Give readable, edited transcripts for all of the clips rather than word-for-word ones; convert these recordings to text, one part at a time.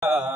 la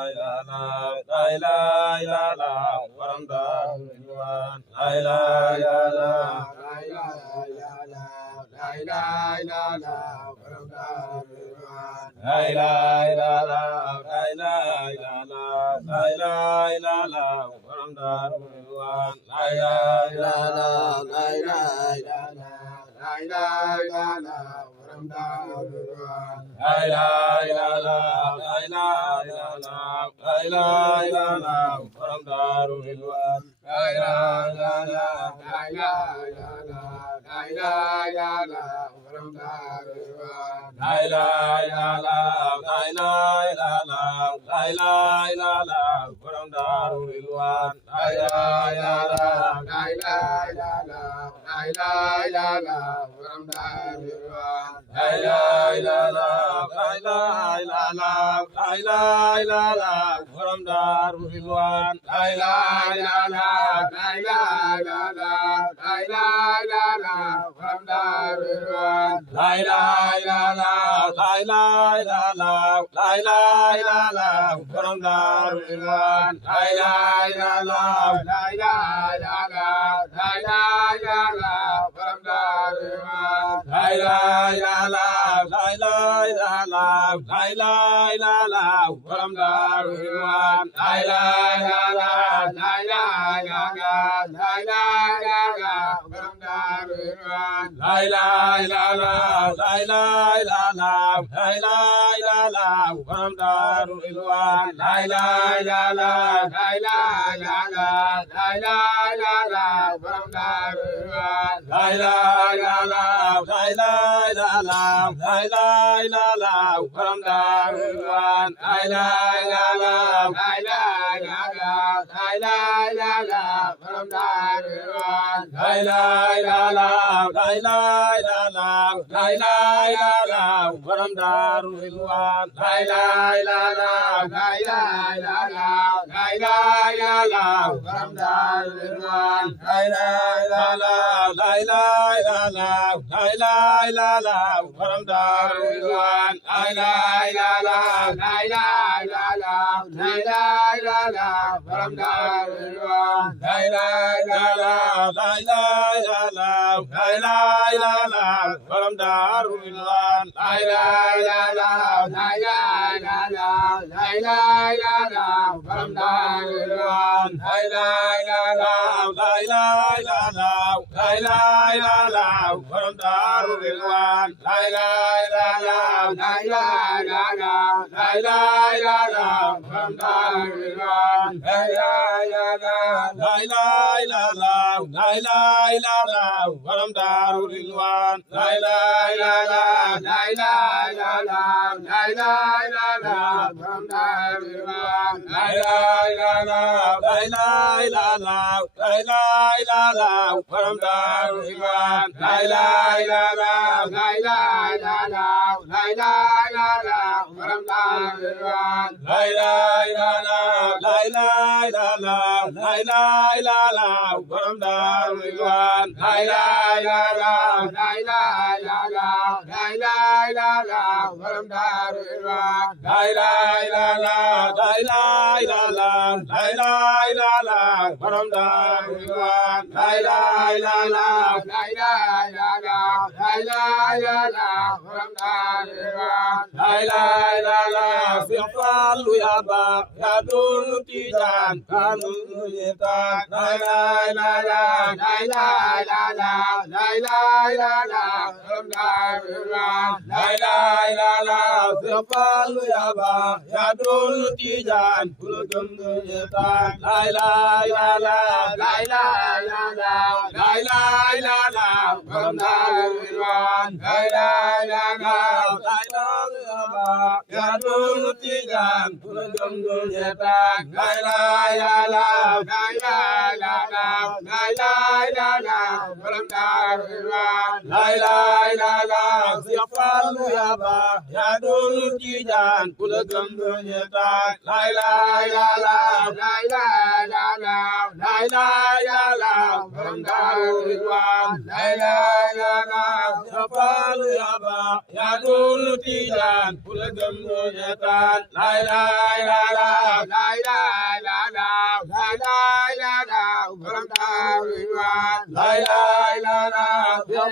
Falu Yaba, Yadul Tijan, Pulagam Yatan, Lai Lai La La, Lai Lai La La, Lai Lai La La, Paramdariwan, Lai Lai La La,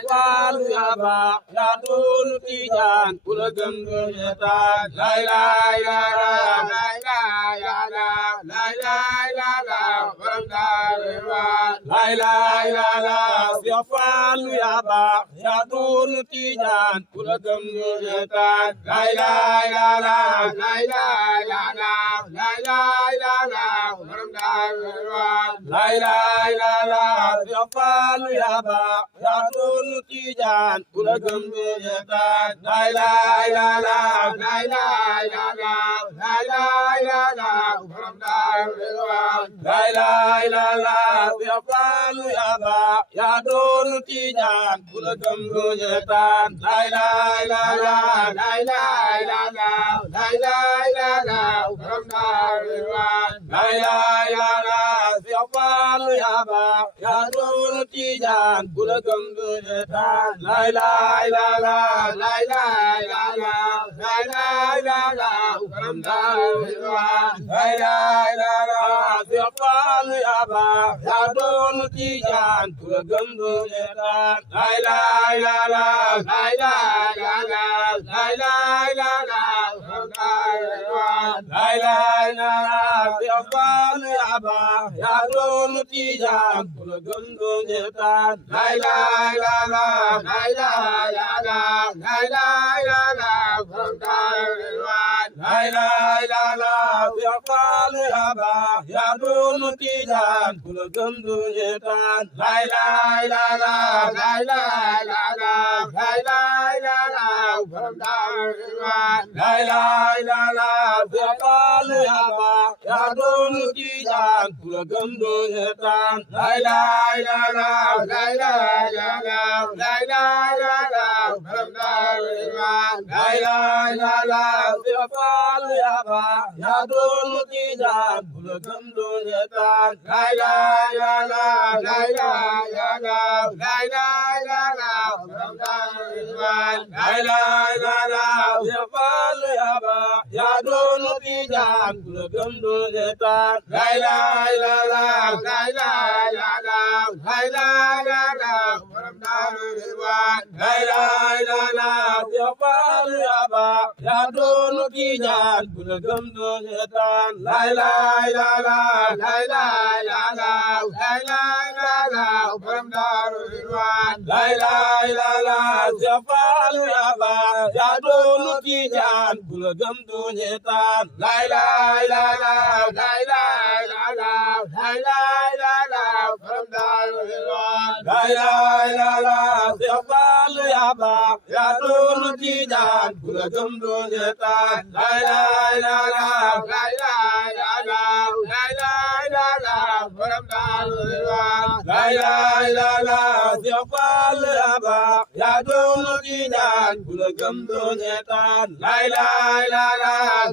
Falu Yaba, Yadul Tijan, Pulagam Yatan, Lai Lai La La, Lai Lai La La, Lai Lai La La, Paramdariwan, Lai Lai La La, Falu Yaba, Yadul Tijan, Pulagam Yatan, Lai Lai La La, Lai Lai La La, Lai Lai La La, Paramdariwan, Lai Lai La La, Falu Yaba, Yadul Tijan, Pulagam Yatan, Lai Lai La La, Lai Lai La La, Lai Lai La La, Paramdariwan, Lai Lai La La, Falu Yaba, Yadul Tijan, Pulagam Yatan, Lai Lai La La, Lai Lai La La, Lai Lai La La, Paramdariwan, Lai Lai La La, Falu Yaba, Yadul Tijan, Pulagam Yatan, Lai Lai La La, Lai Lai La La, Lai Lai La La, Paramdariwan, Lai Lai La La, Falu Yaba, Yadul Tijan, Pulagam Yatan, Lai Lai La La, Lai Lai La La, Lai Lai La La, Paramdariwan, Lai Lai La La, Falu Yaba, Yadul Tijan, Pulagam Yatan, Lai Lai La La, Lai Lai La La, Lai Lai La La, Paramdariwan, Lai Lai La La, Falu Yaba, Yadul Tijan, Pulagam Yatan, Lai Lai La La, Lai Lai La La, Lai Lai La La, Paramdariwan, Lai Lai La La, Falu Yaba, Yadul Tijan, Pulagam Yatan, Lai Lai La La, Lai Lai La La, Lai Lai La La, Paramdariwan, Lai Lai La La, Falu Yaba, Yadul Tijan, Pulagam Yatan, Lai Lai La La, Lai Lai La La, Lai Lai La La, Paramdariwan, Lai Lai La La, Falu Yaba, Yadul Tijan, Pulagam Yatan, Lai Lai La La, Lai Lai La La, Lai Lai La La, Paramdariwan, Lai Lai La La, Falu Yaba, Yadul Tijan, Pulagam Yatan, Lai Lai La La, Lai Lai La La, Lai Lai La La, Paramdariwan, Lai Lai La La, Falu Yaba, Yadul Tijan, Pulagam Yatan, Lai Lai La La, Lai Lai La La, Lai Lai La La, Paramdariwan, Lai Lai La La, Falu Yaba, Yadul Tijan, Pulagam Yatan, Lai Lai La La, Lai Lai La La, Lai Lai La La, Paramdariwan, Lai Lai La La, Falu Yaba, Yadul Tijan, Pulagam Yatan, Lai Lai La La,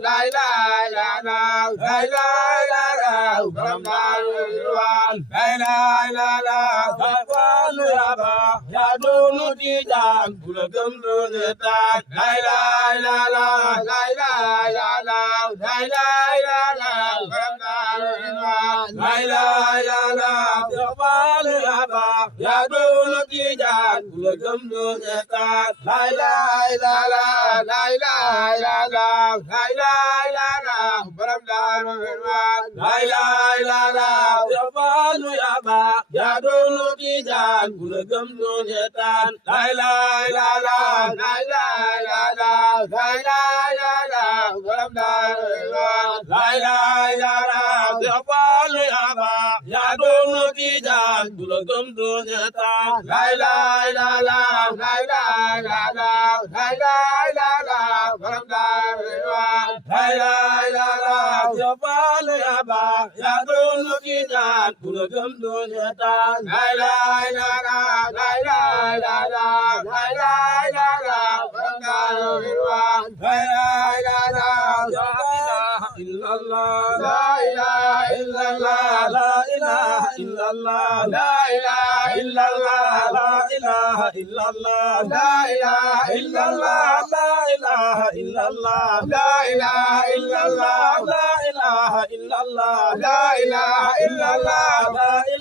Lai Lai La La, Lai Lai La La, Paramdariwan, Lai Lai La La, Falu Yaba, Yadul Tijan, Pulagam Yatan, Lai Lai La La, Lai Lai La La, Lai Lai La La, Paramdariwan, Lai Lai La La, Falu Yaba, Yadul Tijan, Pulagam Yatan, Lai Lai La La, Lai Lai La La, Lai Lai La La, Paramdariwan, Lai Lai La La, Falu Yaba, Yadul Tijan, Pulagam Yatan, Lai Lai La La, Lai Lai La La, Lai Lai La La, Paramdariwan, Lai Lai La La, Falu Yaba, Yadul Tijan, Pulagam Yatan, Lai Lai La La, Lai Lai La La, Lai Lai La La, Paramdariwan, Lai Lai La La, Falu Yaba, Yadul Tijan, Pulagam Yatan, Lai Lai La La, Lai Lai La La, Lai Lai La La, Paramdariwan, Lai Lai La La, إلا الله لا إله إلا الله لا إله إلا الله لا إله إلا الله لا إله إلا الله لا إله إلا الله لا إله إلا الله لا إله إلا الله لا إله إلا الله لا إله إلا الله لا إله